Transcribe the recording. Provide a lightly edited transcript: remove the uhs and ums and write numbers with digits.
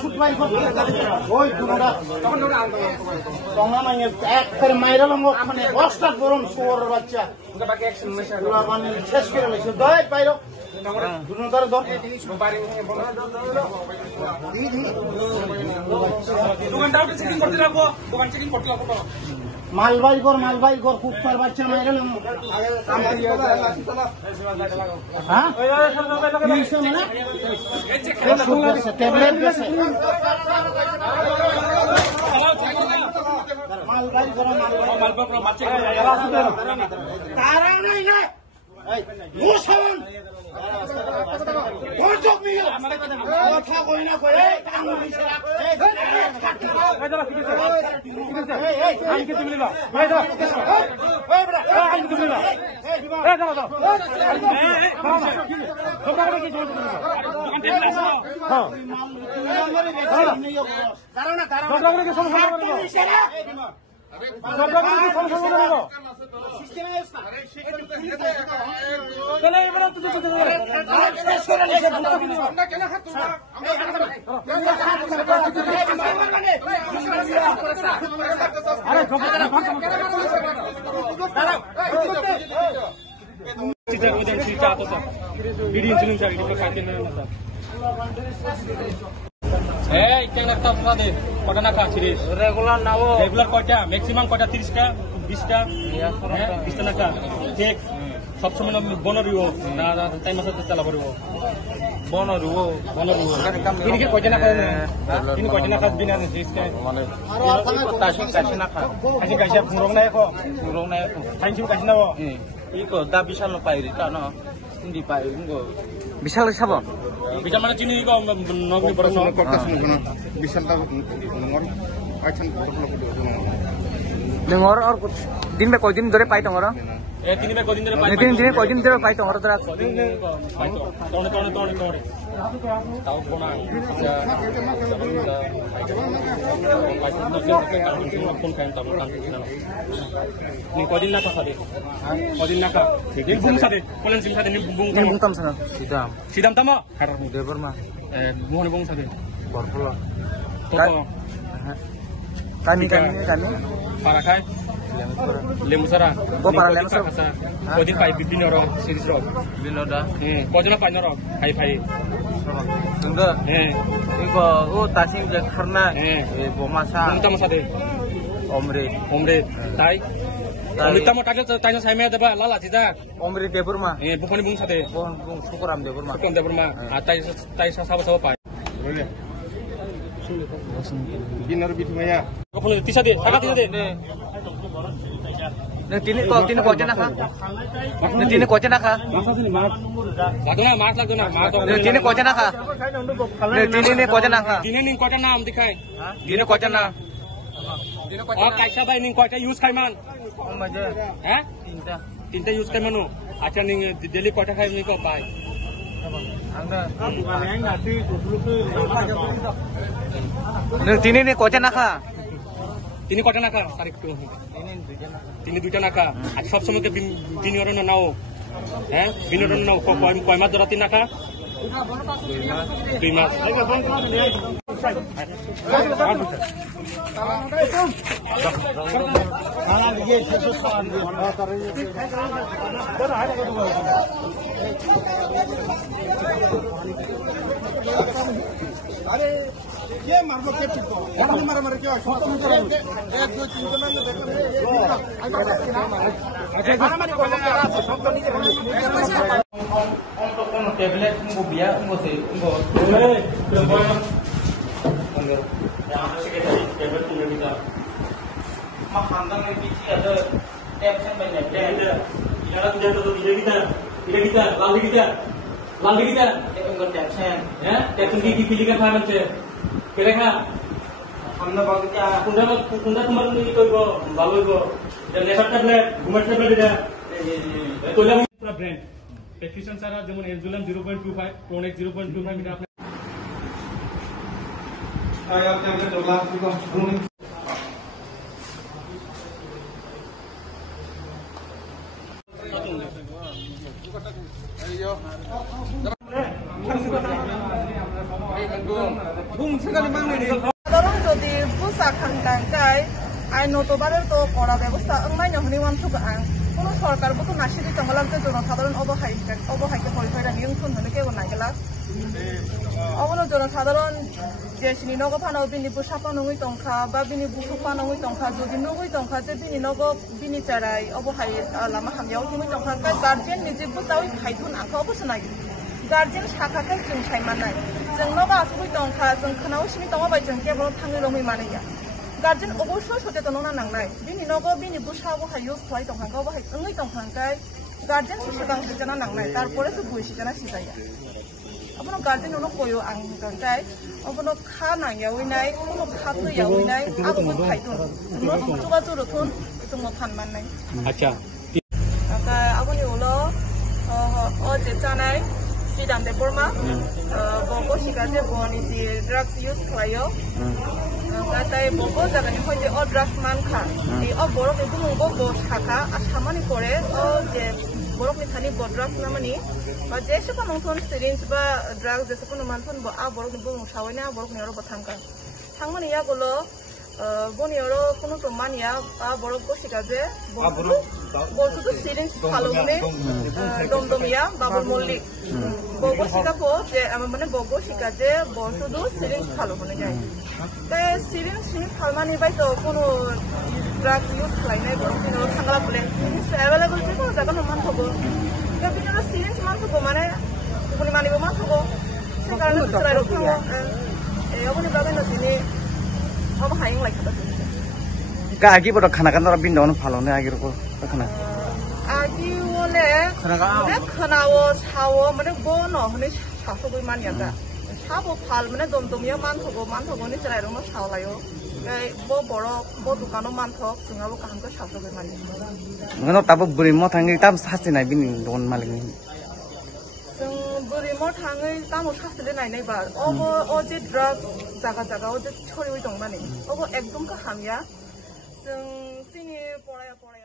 ওষুধ পাই ওই টঙা মাইনে এক করে মাইরা লঙ্গ ওখানে 10টা গরম শুয়োরের বাচ্চা শেষ করে লেছে দয় পাইল মালবাড়ি কর কুত্তার বাচ্চা মাইরা লঙ্গ ট্যাবলেট গেছে মালবাড়ি করো তারা নাই না কথা কই না কই রেগুলার কয়টা ম্যাক্সিমাম কয়টা 30টা 20টা 20টা নাকা ঠিক সবসময় বনরিও না তাই মাসে চালা করব বনরিও তিনি কয়টা নাকা তিনি কয়টা নাকা বিনা নিছে মানে তাসি নাকা আজি গাইছা মুরং নাই থাইনছি গাইছ না ইকো দা বিশাল পাই রিটা ন ইন্দি পাই ইঙ্গো বিশাল সাব বিশাল মানে চিনি ইকো নগনি বড় সব করতে শুনো না বিশালটা নগর আইছেন नोंगर और दिन में कोई दिन धरे पाई तंगर दिन में कोई दिन धरे पाई तंगर तरा ताऊ कोना फोन कायम ताऊ काम नि कोई दिन ना का सादे कोई दिन ना का दिन बुंग सादे कोलन सिंग सादे नि बुंग तम sana sidam tama deber ma mohon buंग सादे बरफला kami Parakai Lemusara para Lemusara Kodin Pai Binoro Series Road Binoda Kodin Pai Noro Hai Pai Tunggu Iko Tasing karena Bomasa Kita masa deh Omre Tai kita mau tanya saya ada pak lala tidak Omre Debur mah bukan bung sate bung syukuram Debur mah tai sama Pak boleh Binar bitmaya. Kapul tisa de, saga tisa de. Ne tini kocha na kha. Ne tini kocha na kha. Lagna. Ne tini kocha na kha. Ne tini kocha na kha. Tini ning kocha naam dikhai. Tini kocha na. और कैसा भाई निंग Kota use खाई मान मजे हैं तीनटा use खाई मानो अच्छा निंग दिल्ली कोटा खाई निको पाई Tini koca naka. Tini koca naka tarik tu. Tini duita naka. At sab samay ke binioron na nao. Binioron na nao. Koi mat dorati naka. Bimas. अरे ये मार लो कैसे को यार मार क्या शॉट में करो 1 2 3 जन ने देखो अच्छा हमारी को करा शॉट नहीं करो on tablet को बिया को से को यहाँ से के tablet को bisa mak handang में पीछे ada tab में ada यार tidak तो tidak kita lagi kita enggak tabsen ya tabsen की pilih kan mana sih kira-kira हमने बात क्या कुंडा कमर नहीं कोई को बालू को जब नेशनल tablet घुमट tablet इधर तो ले पूरा ब्रांड एफिशिएंट सारा যেমন एंजुलम 0.25 प्रोनेक्स 0.25 এটা আপনি আয় আপনি আমাকে ডলা को Ayo. সাধারণ যদি বুসা খানকাই আইনত বারের তো কড়া ব্যবস্থা অনলাইন হনিমান সুখ আং কোন সরকার বতো নাসিদি জঙ্গলাতে জনসাধারণ অবহাইকে পরিচয়টা নিয়ন্ত্রণ হলে কেউ নাগেলা অবলো জনসাধারণ যে সিনি নগ ফানো বিনি বুসা পানঙই টংখা বা বিনি বুসু পানঙই টংখা যদি নগই টংখা যে বিনি নগ বিনি চারাই অবহাই লামা হামিয়াও তুমি টংখা গার্জেন নিজে বুসাও হাইথুন আंखौ অবশ্য নাগি गार्जेन शाखाखौ जों सायमानाय जोंनाव आसुगै दंखा जों खोनाव सिनि दङबाय जों केबल थाङै लमै मानैया गार्जेन अबश्य सचेतन नांनाय बिनि नगो बिनि बुसाबो हाय इउज खालाय दंखांखौ बाहाय ओङै दंखांखाय गार्जेन सुसुगां सिजाना नांनाय तारपरे सो बुइ सिजाना सिजाया अपनो गार्जेन उनो कयो आं दंखाय अपनो खा नायावैनाय कोनो खा फैयावैनाय आबो फायदुन नो जुगा जुरुथुन जों फानमाननाय अच्छा आबोनि उलो अजे जानाय Sidang Deporma, Bobo Shikaje Bonisi drugs use Klayo, Katai Bobo Zagan Hoje or drugs manka, a Borok Bobo Haka, Ashamani Kore, or the Borok Mitani Bo drugs Namani, but Jeshapamonton syringe by drugs, the Sapunamanton, but a Borok Boom Shawana, Borok Nero Batanka. Hangmani Yagolo, Bonioro, Kunutomania, a Borok Shikaze, Bosu syringe Halone, Domdomia, Babu Molly. Bogo Shikapo, মানে Bogo Shikaje, Bosudu, syringe Halo হয়ে যায়। তাই syringe Halmani by the কোনো drug use হয় না, বরং কিন্তু সাংলা বলে syringe available যে কোনো জায়গা মান থাকো। কিন্তু কিন্তু syringe মান থাকো মানে কোনো মানিব মান থাকো। সে কারণে চলাই রাখো। এই অবনি বাগে না দিনে অব হাইং লাইক কথা। কাকি বড় খানা কান্দরা বিন্দন ফালনে আগের কো খানা। আগে বলে খানাও সাও মানে বনো হনে সাসবই মানিয়াটা সাবো ফাল মানে দমদমিয়া মানথগো নি চালাই রং সাওলাयो গাই ব বড় ব দোকানো মানথক जोंहाबो कामखौ सासबই मानि ngano tabo buri mo thangi tam sasinai bini don malikni जों बोरै म थाङै तामो सासले नायनाय बा अबो अ जे ड्राग्स जागा अ जे छरिवै दं माने अबो एकदम का हामिया जों सिनि पराया